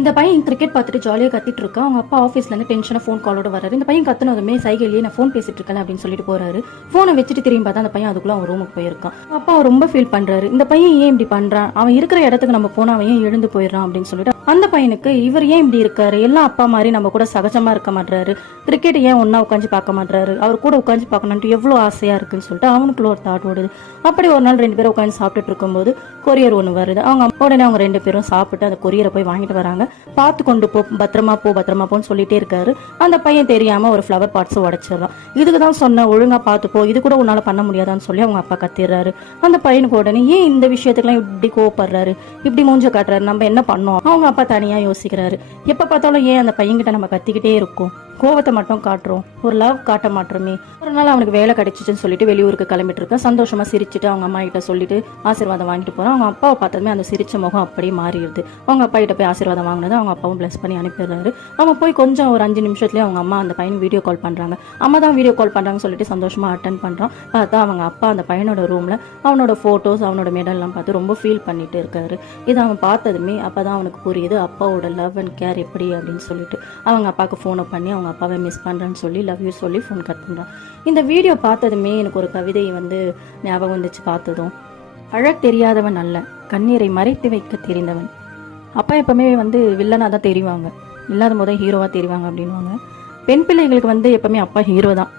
இந்த பையன் கிரிக்கெட் பார்த்துட்டு ஜாலியாக கத்திட்டு இருக்கான். அவங்க அப்பா ஆஃபீஸ்லேருந்து டென்ஷனாக ஃபோன் காலோட வராரு. இந்த பையன் கத்துனதுமே சைகையிலேயே நான் ஃபோன் பேசிட்டு இருக்கேன் அப்படின்னு சொல்லிட்டு போறாரு. ஃபோனை வச்சுட்டு திரும்பி பார்த்தா அந்த பையன் அதுக்குள்ள அவன் ரூமுக்கு போயிருக்கான். அப்பா ரொம்ப ஃபீல் பண்றாரு. இந்த பையன் ஏன் இப்படி பண்றான், அவன் இருக்கிற இடத்துக்கு நம்ம போனா அவன் ஏன் எழுந்து போயிடறான் அப்படின்னு சொல்லிட்டு அந்த பையனுக்கு இவர் ஏன் இப்படி இருக்காரு, எல்லாம் அப்பா மாதிரி நம்ம கூட சகஜமா இருக்க மாட்டாரு, கிரிக்கெட் ஏன் ஒன்னா உட்காந்து பார்க்க மாட்டாரு, அவர் கூட உட்காந்து பார்க்கணும்ட்டு எவ்வளவு ஆசையா இருக்குன்னு சொல்லிட்டு அவனுக்குள்ள ஒரு தாட் ஓடுது. அப்படி ஒரு நாள் 2 பேரும் உட்காந்து சாப்பிட்டுட்டு இருக்கும்போது கொரியர் ஒன்று வருது. உடனே அவங்க 2 பேரும் சாப்பிட்டு அந்த கொரியரை போய் வாங்கிட்டு வராங்க. பார்த்து கொண்டு போ, பத்திரமா போன்னு சொல்லிட்டே இருக்காரு. அந்த பையன் தெரியாம ஒரு ஃப்ளவர் பாட்ஸ் உடைச்சிடலாம். இதுக்கு தான் சொன்ன, ஒழுங்கா பார்த்து போ, இது கூட உன்னால பண்ண முடியாதான்னு சொல்லி அவங்க அப்பா கத்திடுறாரு. அந்த பையனுக்கு உடனே ஏன் இந்த விஷயத்துக்குலாம் இப்படி கோவப்படுறாரு, இப்படி மூஞ்ச காட்டுறாரு, நம்ம என்ன பண்ணோம், அவங்க அப்பா தனியா யோசிக்கிறாரு. எப்ப பார்த்தாலும் ஏன் அந்த பையன்கிட்ட நம்ம கத்திக்கிட்டே இருக்கோம், கோவத்தை மட்டும் காட்டுறோம், ஒரு லவ் காட்ட மாட்டோமே. ஒரு நாள் அவனுக்கு வேலை கிடைச்சிச்சுன்னு சொல்லிட்டு வெளியூருக்கு கிளம்பிட்டு இருக்கான். சந்தோஷமா சிரிச்சுட்டு அவங்க அம்மா கிட்ட சொல்லிட்டு ஆசீர்வாதம் வாங்கிட்டு போறான். அவங்க அப்பாவை பார்த்ததுமே அந்த சிரிச்ச முகம் அப்படியே மாறிடுது. அவங்க அப்பா கிட்ட போய் ஆசீர்வாதம் வாங்கினது அவங்க அப்பாவும் பிளஸ் பண்ணி அனுப்பிடுறாரு. அவன் போய் கொஞ்சம் ஒரு 5 நிமிஷத்துலயே அவங்க அம்மா அந்த பையன் வீடியோ கால் பண்றாங்க. அம்மா தான் வீடியோ கால் பண்றாங்கன்னு சொல்லிட்டு சந்தோஷமா அட்டன் பண்றான். பார்த்தா அவங்க அப்பா அந்த பையனோட ரூம்ல அவனோட போட்டோஸ், அவனோட மெடல் எல்லாம் பார்த்து ரொம்ப ஃபீல் பண்ணிட்டு இருக்காரு. இதை அவன் பார்த்ததுமே அப்பதான் அவனுக்கு புரியுது அப்பாவோட லவ் அண்ட் கேர் எப்படி அப்படின்னு சொல்லிட்டு அவங்க அப்பாவுக்கு ஃபோனை பண்ணி அவங்க அப்பாவை மிஸ் பண்றேன்னு சொல்லி லவ் யூ சொல்லி ஃபோன் கட் பண்றான். இந்த வீடியோ பார்த்ததுமே எனக்கு ஒரு கவிதை ஞாபகம் வந்துச்சு. பார்த்ததும், அழக் தெரியாதவன் அல்ல, கண்ணீரை மறைத்து வைக்க தெரிந்தவன். அப்பா எப்பவுமே வில்லனா தான் தெரிவாங்க, இல்லாத போது ஹீரோவா தெரிவாங்க அப்படின்வாங்க. பெண் பிள்ளைகளுக்கு எப்பவுமே அப்பா ஹீரோ தான்.